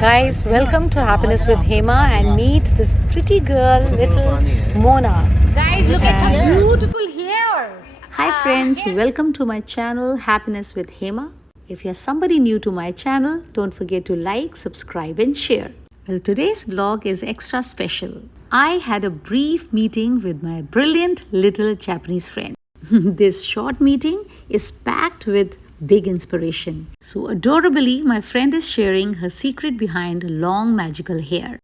Guys, welcome to Happiness with Hema and meet this pretty girl, little Mona. Guys, look at her beautiful hair. Hi friends, welcome to my channel Happiness with Hema. If you're somebody new to my channel, don't forget to like, subscribe and share. Well, today's vlog is extra special. I had a brief meeting with my brilliant little Japanese friend. This short meeting is packed with big inspiration. So adorably, my friend is sharing her secret behind long magical hair.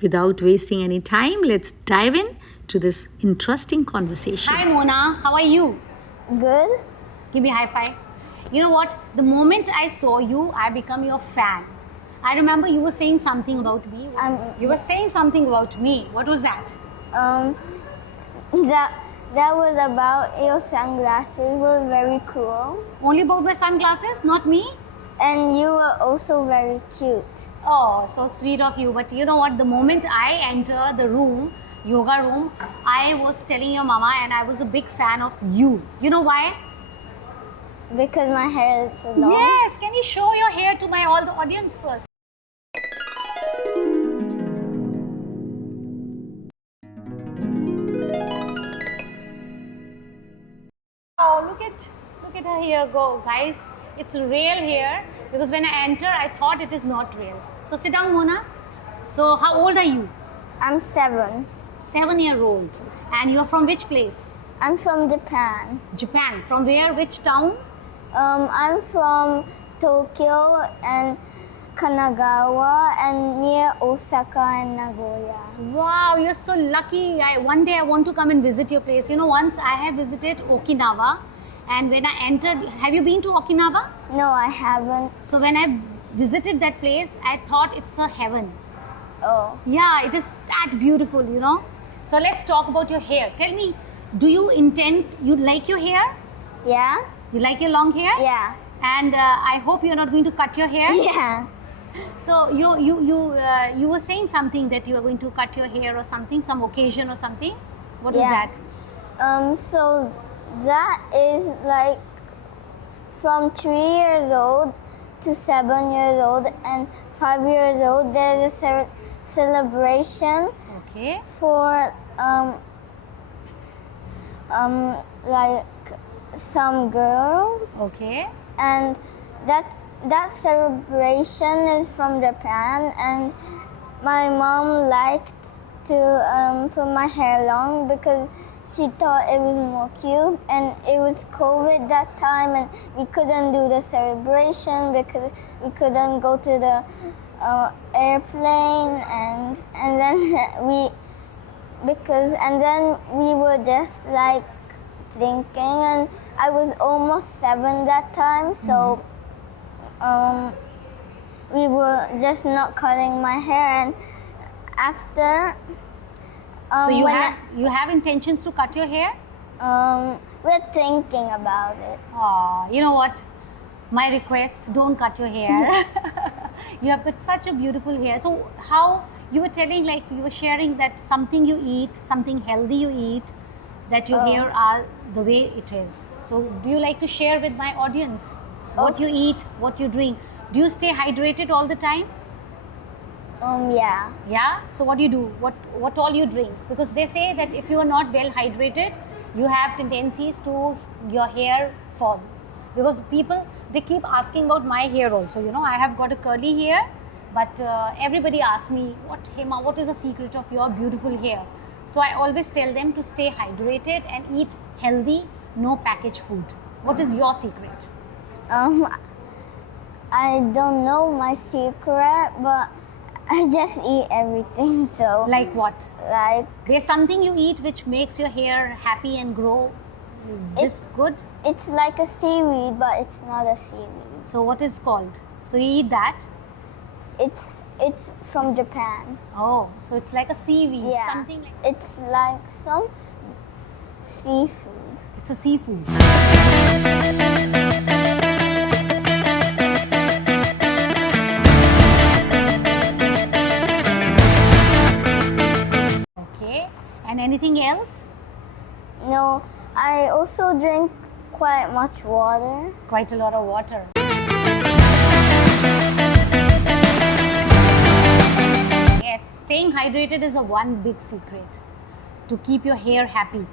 Without wasting any time, let's dive in to this interesting conversation. Hi Mona, how are you? Good. Give me a high five. You know what? The moment I saw you, I become your fan. I remember you were saying something about me. You were saying something about me. What was that? That was about your sunglasses were very cool. Only about my sunglasses, not me? And you were also very cute. Oh, so sweet of you. But you know what? The moment I enter the room, yoga room, I was telling your mama and I was a big fan of you. You know why? Because my hair is so long. Yes. Can you show your hair to all the audience first? Oh, look at her hair go, guys. It's real hair because when I enter, I thought it is not real. So sit down, Mona. So how old are you? I'm 7. 7-year-old. And you're from which place? I'm from Japan. Japan. From where? Which town? I'm from Tokyo and Kanagawa and near Osaka and Nagoya. Wow, you're so lucky. One day I want to come and visit your place. You know, once I have visited Okinawa, and when I entered, have you been to Okinawa? No, I haven't. So when I visited that place, I thought it's a heaven. Oh. Yeah, it is that beautiful, you know. So let's talk about your hair. Tell me, you like your hair? Yeah? You like your long hair? Yeah. And I hope you're not going to cut your hair? Yeah. So you were saying something that you are going to cut your hair or something, some occasion or something. What is that? So that is like from 3 years old to 7 years old and 5 years old. There's a celebration. Okay. For like some girls. Okay. And that celebration is from Japan, and my mom liked to put my hair long because she thought it was more cute, and it was COVID that time and we couldn't do the celebration because we couldn't go to the airplane and then we were just like thinking, and I was almost 7 that time, so we were just not cutting my hair. And after so you have intentions to cut your hair? We're thinking about it. You know what? My request, don't cut your hair. You have got such a beautiful hair. So how you were telling, like you were sharing that something you eat, something healthy you eat, that your hair are the way it is. So do you like to share with my audience what you eat, what you drink? Do you stay hydrated all the time? Yeah. Yeah? So what do you do? What all you drink? Because they say that if you are not well hydrated, you have tendencies to your hair fall. Because people, they keep asking about my hair also. You know, I have got a curly hair, but everybody asks me, Hema, what is the secret of your beautiful hair? So I always tell them to stay hydrated and eat healthy, no packaged food. What is your secret? I don't know my secret, but I just eat everything. So like what? Like there's something you eat which makes your hair happy and grow this good? It's like a seaweed, but it's not a seaweed. So what is called? So you eat that? It's from Japan. Oh, so it's like a seaweed. Yeah. Something like it's like some seafood. It's a seafood. Okay. And anything else? No, I also drink quite much water. Quite a lot of water. hydrated is a one big secret to keep your hair happy.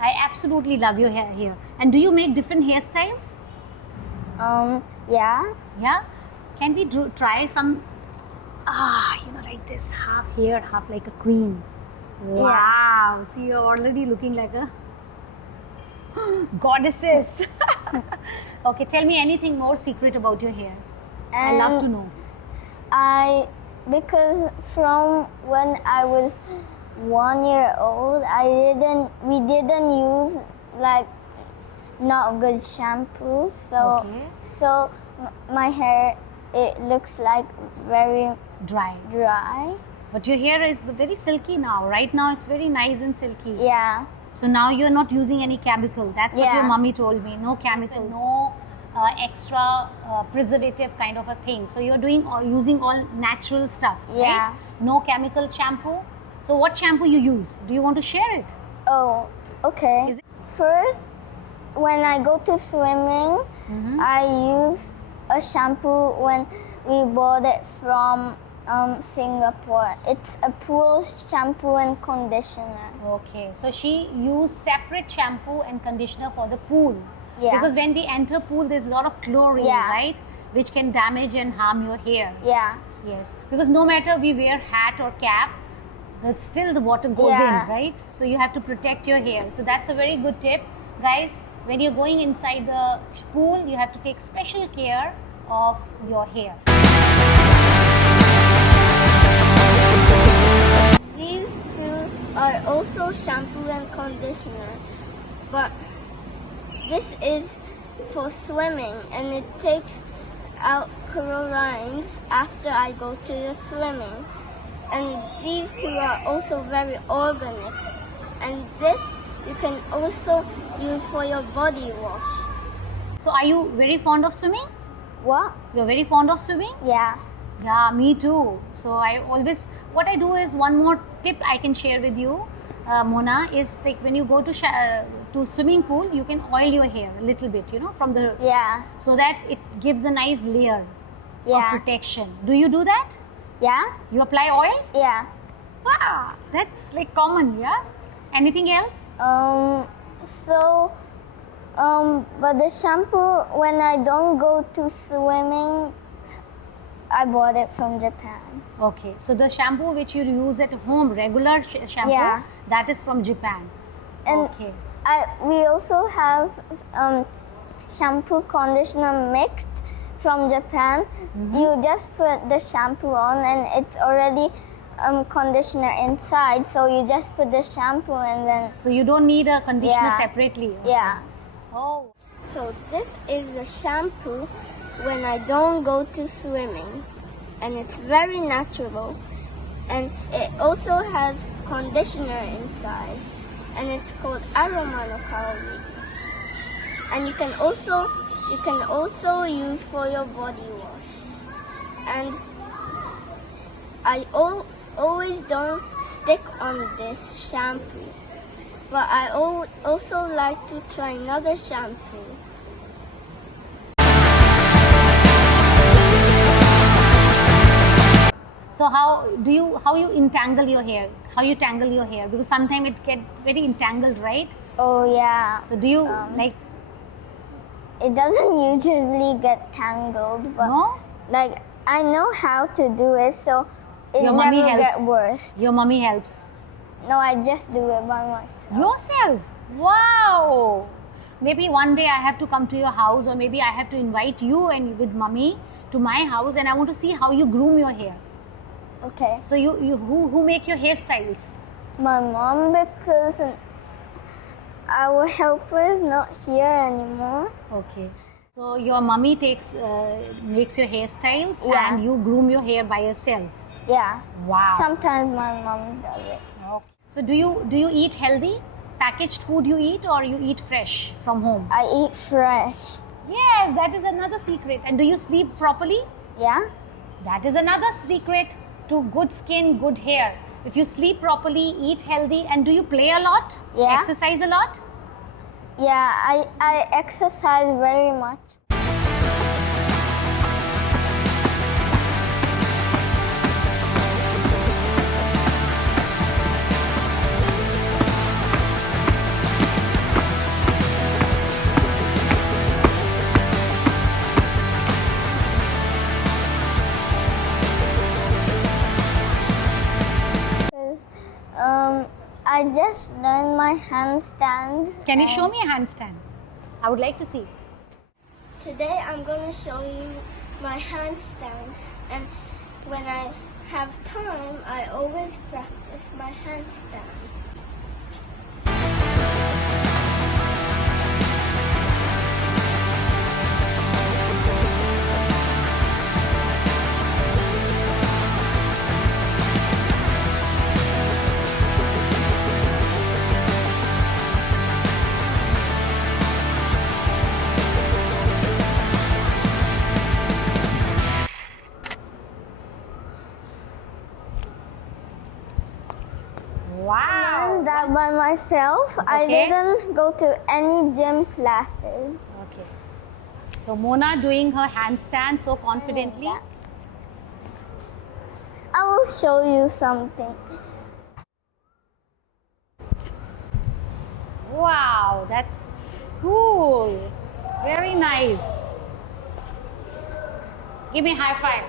I absolutely love your hair here. And do you make different hairstyles? Yeah. Yeah. Can we try some? Like this, half hair, half like a queen. Wow. See, you're already looking like a goddesses. Okay, tell me anything more secret about your hair. I love to know. Because from when I was 1 year old, we didn't use like not good shampoo, so Okay. so my hair, it looks like very Dry. dry. But your hair is very silky now. Right now, it's very nice and silky. Yeah. So now you're not using any chemical. That's what your Yeah. mommy told me. No chemicals, no extra preservative kind of a thing. So you're using all natural stuff, Yeah. right? No chemical shampoo. So what shampoo you use? Do you want to share it? Oh, okay. Is it- First, when I go to swimming, I use a shampoo when we bought it from Singapore. It's a pool shampoo and conditioner. Okay, so she used separate shampoo and conditioner for the pool. Yeah. Because when we enter pool, there's a lot of chlorine, Yeah. right? Which can damage and harm your hair. Yeah. Yes, because no matter we wear hat or cap, that still the water goes Yeah. in, right? So you have to protect your hair. So that's a very good tip, guys. When you're going inside the pool, you have to take special care of your hair. These two are also shampoo and conditioner, but this is for swimming and it takes out chlorines after I go to the swimming. And these two are also very organic. And this you can also use for your body wash. So are you very fond of swimming? What? You're very fond of swimming? Yeah. Yeah, me too. So what I do is one more tip I can share with you, Mona, is like when you go to swimming pool, you can oil your hair a little bit, from the, Yeah. so that it gives a nice layer Yeah. of protection. Do you do that? Yeah? You apply oil? Yeah. Wow, that's like common, yeah? Anything else? But the shampoo, when I don't go to swimming, I bought it from Japan. Okay, so the shampoo which you use at home, regular shampoo, Yeah. that is from Japan. And Okay. we also have shampoo conditioner mixed from Japan. You just put the shampoo on and it's already conditioner inside, so you just put the shampoo and then So you don't need a conditioner Yeah. separately. yeah. Oh. So this is the shampoo when I don't go to swimming, and it's very natural, and it also has conditioner inside, and it's called aromanocauri. And you can also use for your body wash. And I always don't stick on this shampoo, but I also like to try another shampoo. So how you entangle your hair? How you tangle your hair? Because sometimes it get very entangled, right? Oh yeah. So do you like It doesn't usually get tangled, but no? like I know how to do it, so it Your mommy never helps. get worse. Your mommy helps. No, I just do it by myself. Yourself? Wow! Maybe one day I have to come to your house, or maybe I have to invite you and with mommy to my house, and I want to see how you groom your hair. Okay. So who make your hairstyles? My mom, because our helper is not here anymore. Okay. So your mommy makes your hairstyles, Yeah. and you groom your hair by yourself. Yeah. Wow. Sometimes my mom does it. Okay. So do you eat healthy? Packaged food you eat, or you eat fresh from home? I eat fresh. Yes, that is another secret. And do you sleep properly? Yeah? That is another secret to good skin, good hair. If you sleep properly, eat healthy, and do you play a lot? Yeah. Exercise a lot? Yeah, I exercise very much. I just learned my handstand. Can you show me a handstand? I would like to see. Today I'm going to show you my handstand, and when I have time, I always practice my handstand. Wow. And that by myself. I Okay. didn't go to any gym classes. Okay. So Mona doing her handstand so confidently. I will show you something. Wow, that's cool. Very nice. Give me a high five.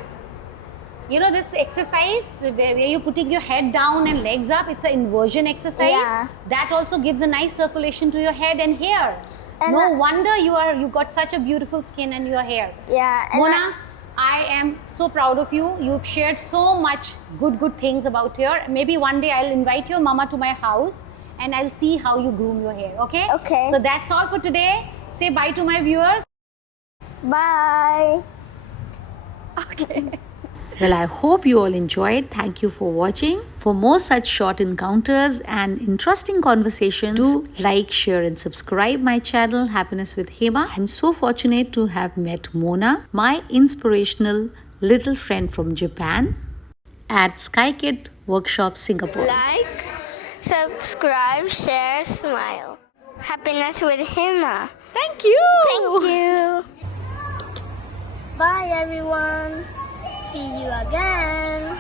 You know this exercise where you're putting your head down and legs up, it's an inversion exercise. Yeah. That also gives a nice circulation to your head and hair. And No wonder you got such a beautiful skin and your hair. Yeah. And Mona, I am so proud of you. You've shared so much good things about hair. Maybe one day I'll invite your mama to my house and I'll see how you groom your hair, okay? Okay. So that's all for today. Say bye to my viewers. Bye. Okay. Well, I hope you all enjoyed. Thank you for watching. For more such short encounters and interesting conversations, do like, share and subscribe my channel Happiness with Hema. I'm so fortunate to have met Mona, my inspirational little friend from Japan, at SkyKid Workshop Singapore. Like, subscribe, share, smile. Happiness with Hema. Thank you. Thank you. Bye everyone. See you again.